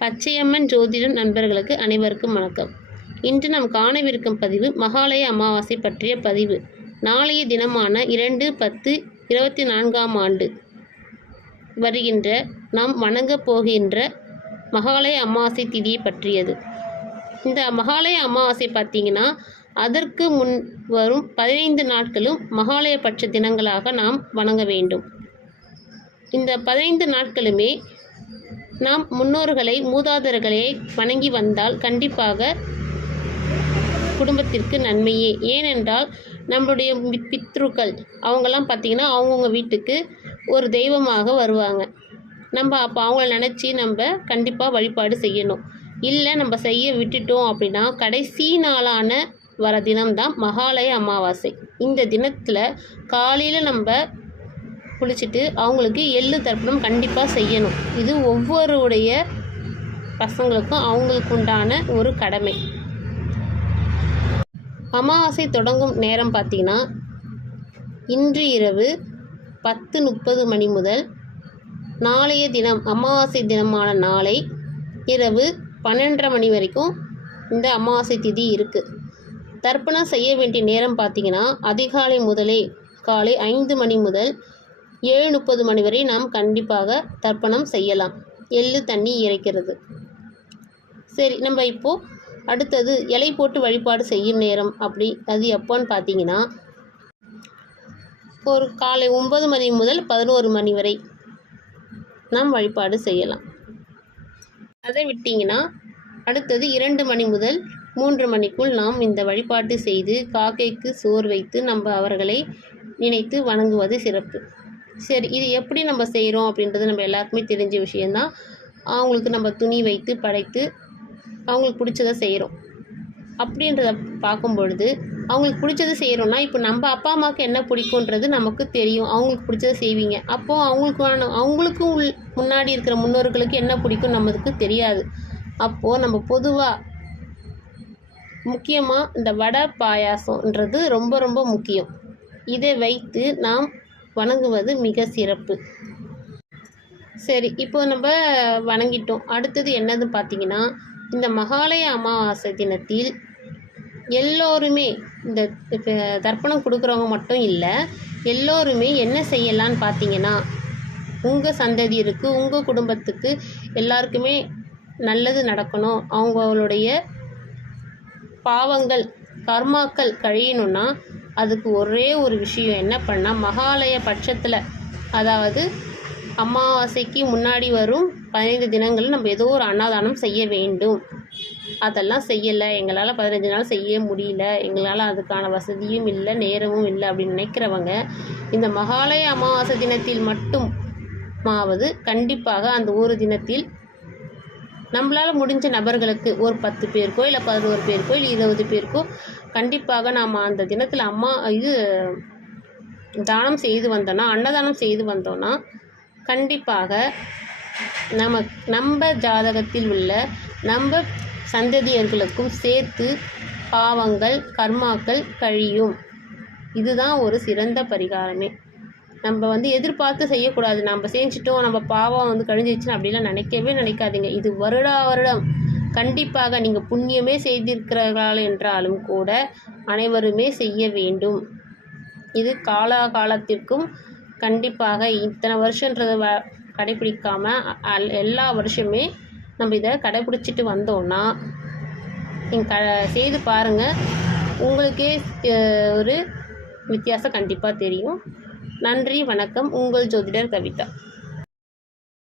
பச்சையம்மன் ஜோதிடம் நண்பர்களுக்கு அனைவருக்கும் வணக்கம். இன்று நாம் காணவிருக்கும் பதிவு மகாலய அமாவாசை பற்றிய பதிவு. நாளைய தினமான 2/10/24ஆம் ஆண்டு வருகின்ற நாம் வணங்கப் போகின்ற மகாலய அமாவாசை திதியை பற்றியது. இந்த மகாலய அமாவாசை பார்த்திங்கன்னா அதற்கு முன் வரும் 15 நாட்களும் மகாலய பட்ச தினங்களாக நாம் வணங்க வேண்டும். இந்த 15 நாட்களுமே நாம் முன்னோர்களை மூதாதையர்களை வணங்கி வந்தால் கண்டிப்பாக குடும்பத்திற்கு நன்மையே. ஏனென்றால் நம்மளுடைய பித்ருக்கள் அவங்கெல்லாம் பார்த்திங்கன்னா அவங்கவுங்க வீட்டுக்கு ஒரு தெய்வமாக வருவாங்க. நம்ம அப்போ அவங்கள நினச்சி நம்ம கண்டிப்பாக வழிபாடு செய்யணும். இல்லை நம்ம செய்ய விட்டுட்டோம் அப்படின்னா கடைசி நாளான வர தினம்தான் மகாலய அமாவாசை. இந்த தினத்தில் காலையில் நம்ம குளிச்சுட்டு அவங்களுக்கு எள்ளு தர்ப்பணம் கண்டிப்பாக செய்யணும். இது ஒவ்வொருடைய பசங்களுக்கும் அவங்களுக்கு உண்டான ஒரு கடமை. அமாவாசை தொடங்கும் நேரம் பார்த்திங்கன்னா இன்று இரவு 10:30 மணி முதல் நாளைய தினம் அமாவாசை தினமான நாளை இரவு 12:30 மணி வரைக்கும் இந்த அமாவாசை திதி இருக்குது. தர்ப்பணம் செய்ய வேண்டிய நேரம் பார்த்திங்கன்னா அதிகாலை முதலே காலை 5 மணி முதல் 7:30 மணி வரை நாம் கண்டிப்பாக தர்ப்பணம் செய்யலாம். எள்ளு தண்ணி இறைக்கிறது. சரி, நம்ம இப்போது அடுத்தது இலை போட்டு வழிபாடு செய்யும் நேரம் அது எப்போன்னு பார்த்தீங்கன்னா ஒரு காலை 9 மணி முதல் 11 மணி வரை நாம் வழிபாடு செய்யலாம். அதை விட்டிங்கன்னா அடுத்தது 2 மணி முதல் 3 மணிக்குள் நாம் இந்த வழிபாட்டு செய்து காக்கைக்கு சோறு வைத்து நம்ம அவர்களை நினைத்து வணங்குவது சிறப்பு. சரி, இது எப்படி நம்ம செய்கிறோம் அப்படின்றது நம்ம எல்லாருக்குமே தெரிஞ்ச விஷயந்தான். அவங்களுக்கு நம்ம துணி வைத்து படைத்து அவங்களுக்கு பிடிச்சதை செய்கிறோம். அப்படின்றத பார்க்கும் பொழுது அவங்களுக்கு பிடிச்சதை செய்கிறோன்னா இப்போ நம்ம அப்பா அம்மாவுக்கு என்ன பிடிக்குன்றது நமக்கு தெரியும். அவங்களுக்கு பிடிச்சதை செய்வீங்க. அப்போது அவங்களுக்கும் முன்னாடி இருக்கிற முன்னோர்களுக்கு என்ன பிடிக்கும் நமக்கு தெரியாது. அப்போது நம்ம பொதுவாக முக்கியமாக இந்த வடை பாயாசம்ன்றது ரொம்ப ரொம்ப முக்கியம். இதை வைத்து நாம் வணங்குவது மிக சிறப்பு. சரி, இப்போ நம்ம வணங்கிட்டோம். அடுத்தது என்னதுன்னு பார்த்தீங்கன்னா இந்த மகாலய அமாவாசை தினத்தில் எல்லோருமே இந்த தர்ப்பணம் கொடுக்குறவங்க மட்டும் இல்லை, எல்லோருமே என்ன செய்யலான்னு பார்த்தீங்கன்னா உங்கள் சந்ததியருக்கு உங்கள் குடும்பத்துக்கு எல்லாருக்குமே நல்லது நடக்கணும், அவங்களுடைய பாவங்கள் கர்மாக்கள் கழியணும்னா அதுக்கு ஒரே ஒரு விஷயம் என்ன பண்ணால் மகாலய பட்சத்தில் அதாவது அமாவாசைக்கு முன்னாடி வரும் 15 தினங்கள் நம்ம ஏதோ ஒரு அன்னதானம் செய்ய வேண்டும். அதெல்லாம் செய்யலை, எங்களால் 15 நாள் செய்ய முடியல, எங்களால் அதுக்கான வசதியும் இல்லை நேரமும் இல்லை அப்படின்னு நினைக்கிறவங்க இந்த மகாலய அமாவாசை தினத்தில் மட்டுமாவது கண்டிப்பாக அந்த ஒரு தினத்தில் நம்மளால் முடிஞ்ச நபர்களுக்கு ஒரு 10 பேருக்கோ இல்லை 11 பேருக்கோ இல்லை 20 பேருக்கோ கண்டிப்பாக நாம் அந்த தினத்தில் தானம் செய்து வந்தோன்னா அன்னதானம் செய்து வந்தோன்னா கண்டிப்பாக நம்ம ஜாதகத்தில் உள்ள நம்ம சந்ததியர்களுக்கும் சேர்த்து பாவங்கள் கர்மாக்கள் கழியும். இதுதான் ஒரு சிறந்த பரிகாரமே. நம்ம எதிர்பார்த்து செய்யக்கூடாது. நம்ம செஞ்சிட்டோம் நம்ம பாவம் கழிஞ்சிச்சுன்னு அப்படிலாம் நினைக்காதீங்க. இது வருடம் கண்டிப்பாக நீங்கள் புண்ணியமே செய்திருக்கிறார்கள் என்றாலும் கூட அனைவருமே செய்ய வேண்டும். இது காலத்திற்கும் கண்டிப்பாக இத்தனை வருஷன்றதை கடைப்பிடிக்காமல் எல்லா வருஷமே நம்ம இதை கடைப்பிடிச்சிட்டு வந்தோன்னா நீங்கள் செய்து பாருங்கள், உங்களுக்கே ஒரு வித்தியாசம் கண்டிப்பாக தெரியும். நன்றி, வணக்கம். உங்கள் ஜோதிடர் கவிதா.